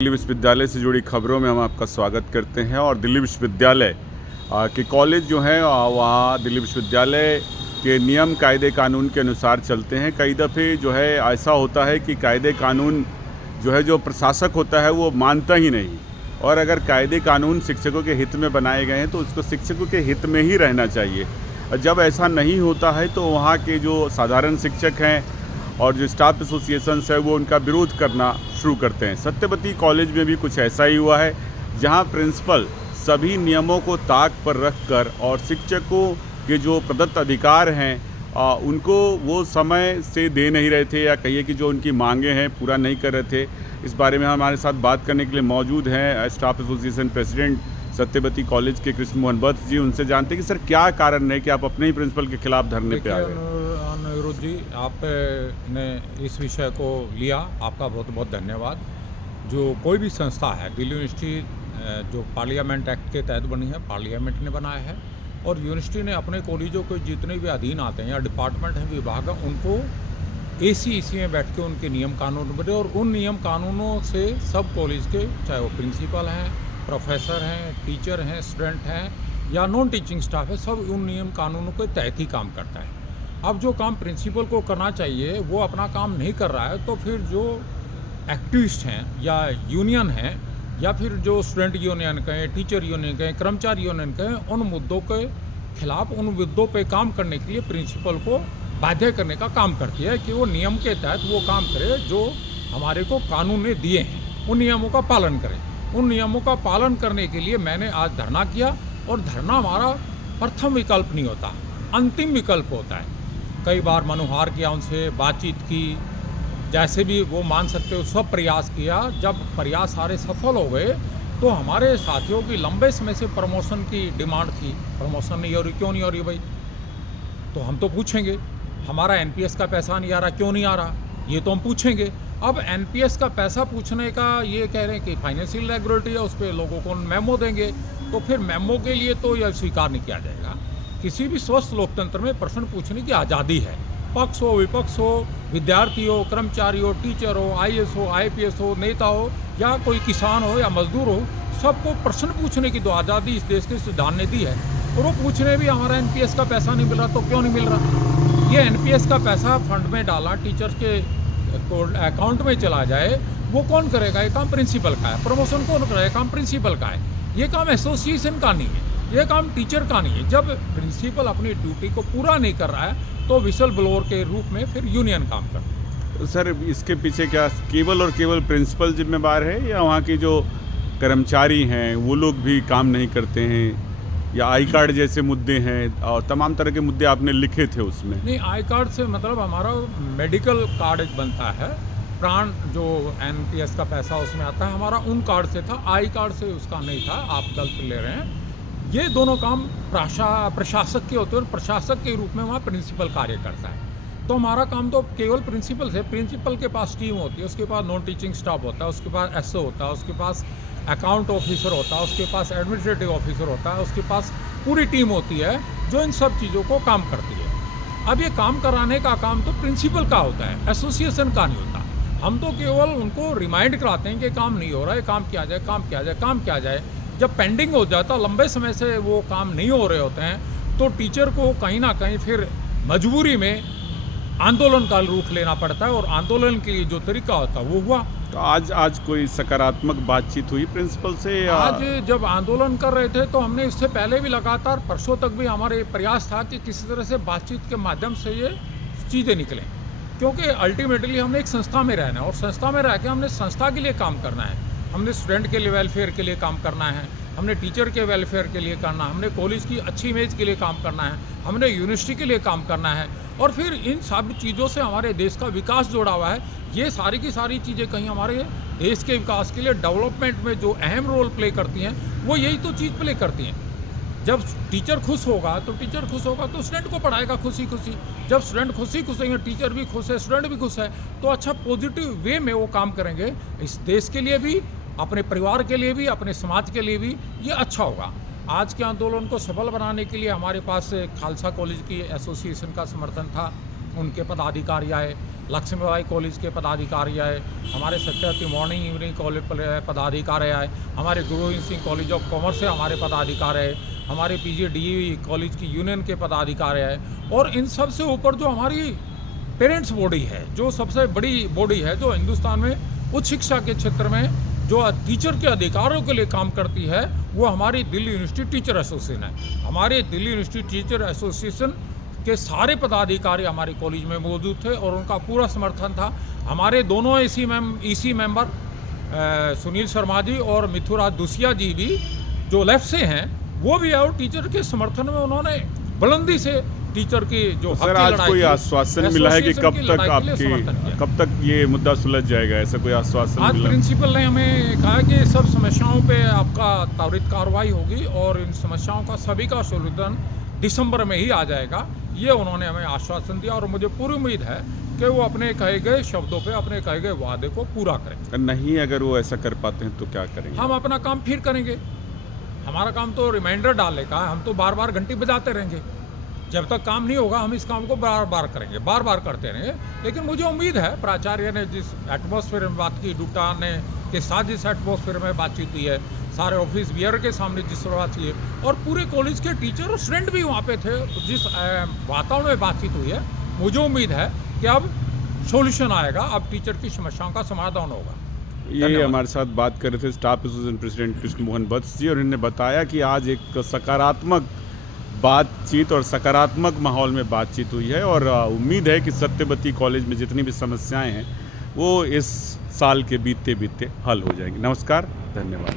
दिल्ली विश्वविद्यालय से जुड़ी खबरों में हम आपका स्वागत करते हैं। और दिल्ली विश्वविद्यालय के कॉलेज जो हैं वहाँ दिल्ली विश्वविद्यालय के नियम कायदे कानून के अनुसार चलते हैं। कई दफ़े जो है ऐसा होता है कि कायदे कानून जो है जो प्रशासक होता है वो मानता ही नहीं, और अगर कायदे कानून शिक्षकों के हित में बनाए गए हैं तो उसको शिक्षकों के हित में ही रहना चाहिए। जब ऐसा नहीं होता है तो वहाँ के जो साधारण शिक्षक हैं और जो स्टाफ एसोसिएशंस है वो उनका विरोध करना शुरू करते हैं। सत्यवती कॉलेज में भी कुछ ऐसा ही हुआ है, जहां प्रिंसिपल सभी नियमों को ताक पर रखकर और शिक्षकों के जो प्रदत्त अधिकार हैं उनको वो समय से दे नहीं रहे थे, या कहिए कि जो उनकी मांगे हैं पूरा नहीं कर रहे थे। इस बारे में हमारे साथ बात करने के लिए मौजूद हैं staff association president Satyavati college के कृष्ण मोहन वत्स जी। उनसे जानते हैं कि सर क्या कारण है कि आप अपने ही प्रिंसिपल के खिलाफ धरने पे आ गए। अनिरुद्ध जी, आपने इस विषय को लिया, आपका बहुत बहुत धन्यवाद। जो कोई भी संस्था है, दिल्ली यूनिवर्सिटी जो पार्लियामेंट एक्ट के तहत बनी है, पार्लियामेंट ने बनाया है, और यूनिवर्सिटी ने अपने कॉलेजों के जितने भी अधीन आते हैं या डिपार्टमेंट हैं, विभाग हैं, उनको एसी में बैठ के उनके नियम कानून बने, और उन नियम कानूनों से सब कॉलेज के, चाहे वो प्रिंसिपल हैं, प्रोफेसर हैं, टीचर हैं, स्टूडेंट हैं या नॉन टीचिंग स्टाफ है, सब उन नियम कानूनों के तहत ही काम करता है। अब जो काम प्रिंसिपल को करना चाहिए वो अपना काम नहीं कर रहा है, तो फिर जो एक्टिविस्ट हैं या यूनियन हैं या फिर जो स्टूडेंट यूनियन कहें, टीचर यूनियन कहें, कर्मचारी यूनियन कहें, उन मुद्दों के खिलाफ, उन मुद्दों पे काम करने के लिए प्रिंसिपल को बाध्य करने का काम करती है कि वो नियम के तहत वो काम करे जो हमारे को कानून ने दिए हैं, उन नियमों का पालन करें। उन नियमों का पालन करने के लिए मैंने आज धरना किया, और धरना हमारा प्रथम विकल्प नहीं होता, अंतिम विकल्प होता है। कई बार मनोहार किया, उनसे बातचीत की, जैसे भी वो मान सकते हो सब प्रयास किया। जब प्रयास सारे सफल हो गए तो हमारे साथियों की लंबे समय से प्रमोशन की डिमांड थी। प्रमोशन नहीं हो रही, क्यों नहीं हो रही भाई? तो हम तो पूछेंगे, हमारा एनपीएस का पैसा नहीं आ रहा, क्यों नहीं आ रहा, ये तो हम पूछेंगे। अब एनपीएस का पैसा पूछने का ये कह रहे हैं कि फाइनेंशियल रेगुलेटरी है, उस पर लोगों को मेमो देंगे, तो फिर मेमो के लिए तो यह स्वीकार नहीं किया जाएगा। किसी भी स्वस्थ लोकतंत्र में प्रश्न पूछने की आज़ादी है, पक्ष हो, विपक्ष हो, विद्यार्थी हो, कर्मचारी हो, टीचर हो, आईएएस हो, आईपीएस हो, नेता हो, या कोई किसान हो या मजदूर हो, सबको प्रश्न पूछने की तो आज़ादी इस देश के संविधान ने दी है। और वो पूछने भी हमारा एनपीएस का पैसा नहीं मिल रहा, तो क्यों नहीं मिल रहा? ये एनपीएस का पैसा फंड में डाला, टीचर्स के अकाउंट में चला जाए, वो कौन करेगा? ये काम प्रिंसिपल का है। प्रमोशन कौन करेगा? काम प्रिंसिपल का है। ये काम एसोसिएशन का नहीं है, ये काम टीचर का नहीं है। जब प्रिंसिपल अपनी ड्यूटी को पूरा नहीं कर रहा है तो विसल ब्लोअर के रूप में फिर यूनियन काम करती है। सर इसके पीछे क्या केवल और केवल प्रिंसिपल जिम्मेदार है, या वहाँ के जो कर्मचारी हैं वो लोग भी काम नहीं करते हैं, या आई कार्ड जैसे मुद्दे हैं और तमाम तरह के मुद्दे आपने लिखे थे उसमें? नहीं, आई कार्ड से मतलब हमारा मेडिकल कार्ड एक बनता है, प्राण जो एनपीएस का पैसा उसमें आता है, हमारा उन कार्ड से था, आई कार्ड से उसका नहीं था, आप गलत ले रहे हैं। ये दोनों काम प्रशासक के होते हैं, और प्रशासक के रूप में वहाँ प्रिंसिपल कार्य करता है। तो हमारा काम तो केवल प्रिंसिपल से, प्रिंसिपल के पास टीम होती है, उसके पास नॉन टीचिंग स्टाफ होता है, उसके पास एसओ होता है, उसके पास अकाउंट ऑफिसर होता है, उसके पास एडमिनिस्ट्रेटिव ऑफिसर होता है, उसके पास पूरी टीम होती है जो इन सब चीज़ों को काम करती है। अब ये काम कराने का काम तो प्रिंसिपल का होता है, एसोसिएशन का नहीं होता। हम तो केवल उनको रिमाइंड कराते हैं कि काम नहीं हो रहा है, काम किया जाए, काम किया जाए, काम किया जाए। जब पेंडिंग हो जाता, लंबे समय से वो काम नहीं हो रहे होते हैं, तो टीचर को कहीं ना कहीं फिर मजबूरी में आंदोलन का रूप लेना पड़ता है, और आंदोलन के लिए जो तरीका होता है वो हुआ। तो आज कोई सकारात्मक बातचीत हुई प्रिंसिपल से? या आज जब आंदोलन कर रहे थे तो हमने इससे पहले भी लगातार परसों तक भी हमारे प्रयास था कि किसी तरह से बातचीत के माध्यम से ये चीज़ें निकलें, क्योंकि अल्टीमेटली हमने एक संस्था में रहना है, और संस्था में रह के हमने संस्था के लिए काम करना है। हमने स्टूडेंट के लिए वेलफेयर के लिए काम करना है, हमने टीचर के वेलफेयर के लिए करना है, हमने कॉलेज की अच्छी इमेज के लिए काम करना है, हमने यूनिवर्सिटी के लिए काम करना है, और फिर इन सब चीज़ों से हमारे देश का विकास जुड़ा हुआ है। ये सारी की सारी चीज़ें कहीं हमारे देश के विकास के लिए, डेवलपमेंट में जो अहम रोल प्ले करती हैं, वो यही तो चीज़ प्ले करती हैं। जब टीचर खुश होगा तो स्टूडेंट को पढ़ाएगा खुशी खुशी। जब स्टूडेंट खुशी है, टीचर भी खुश है, स्टूडेंट भी खुश है, तो अच्छा पॉजिटिव वे में वो काम करेंगे। इस देश के लिए भी, अपने परिवार के लिए भी, अपने समाज के लिए भी ये अच्छा होगा। आज के आंदोलन को सफल बनाने के लिए हमारे पास खालसा कॉलेज की एसोसिएशन का समर्थन था, उनके पदाधिकारी आए, लक्ष्मीबाई कॉलेज के पदाधिकारी आए, हमारे सत्यवती मॉर्निंग इवनिंग कॉलेज पदाधिकारी आए, हमारे गुरु Govind Singh college of commerce से हमारे पदाधिकारी आए, हमारे PGDE कॉलेज की यूनियन के पदाधिकारी आए, और इन सब से ऊपर जो हमारी पेरेंट्स बॉडी है, जो सबसे बड़ी बॉडी है जो हिंदुस्तान में उच्च शिक्षा के क्षेत्र में जो टीचर के अधिकारों के लिए काम करती है, वो हमारी दिल्ली यूनिवर्सिटी टीचर एसोसिएशन है। हमारे दिल्ली यूनिवर्सिटी टीचर एसोसिएशन के सारे पदाधिकारी हमारे कॉलेज में मौजूद थे और उनका पूरा समर्थन था। हमारे दोनों EC मेंबर सुनील शर्मा जी और मिथुराज दुसिया जी भी जो लेफ्ट से हैं, वो भी और टीचर के समर्थन में उन्होंने बुलंदी से टीचर की जो सर आज कोई आश्वासन मिला है कि कब तक ये मुद्दा सुलझ जाएगा? ऐसा कोई आश्वासन आज मिला? प्रिंसिपल ने हमें कहा कि सब समस्याओं पे आपका त्वरित कार्रवाई होगी और इन समस्याओं का सभी का सॉल्यूशन दिसंबर में ही आ जाएगा, ये उन्होंने हमें आश्वासन दिया। और मुझे पूरी उम्मीद है कि वो अपने कहे गए शब्दों पे, अपने कहे गए वादे को पूरा करेंगे। नहीं, अगर वो ऐसा कर पाते हैं तो क्या करेंगे? हम अपना काम फिर करेंगे। हमारा काम तो रिमाइंडर डालने का है, हम तो बार बार घंटी बजाते रहेंगे। जब तक काम नहीं होगा हम इस काम को बार बार करेंगे, बार बार करते रहेंगे। लेकिन मुझे उम्मीद है प्राचार्य ने जिस एटमॉस्फेयर में बात की, डूटा ने के साथ जिस एटमॉस्फेयर में बातचीत हुई है, सारे ऑफिस बियर के सामने जिस तरह बात हुई है, और पूरे कॉलेज के टीचर और स्टूडेंट भी वहाँ पे थे, जिस वातावरण में बातचीत हुई है, मुझे उम्मीद है कि अब सॉल्यूशन आएगा, अब टीचर की समस्याओं का समाधान होगा। ये हमारे साथ बात कर रहे थे staff association president Krishna Mohan Vats ji, और इन्होंने बताया कि आज एक सकारात्मक बातचीत और सकारात्मक माहौल में बातचीत हुई है, और उम्मीद है कि सत्यवती कॉलेज में जितनी भी समस्याएं हैं वो इस साल के बीतते बीतते हल हो जाएंगी। नमस्कार, धन्यवाद।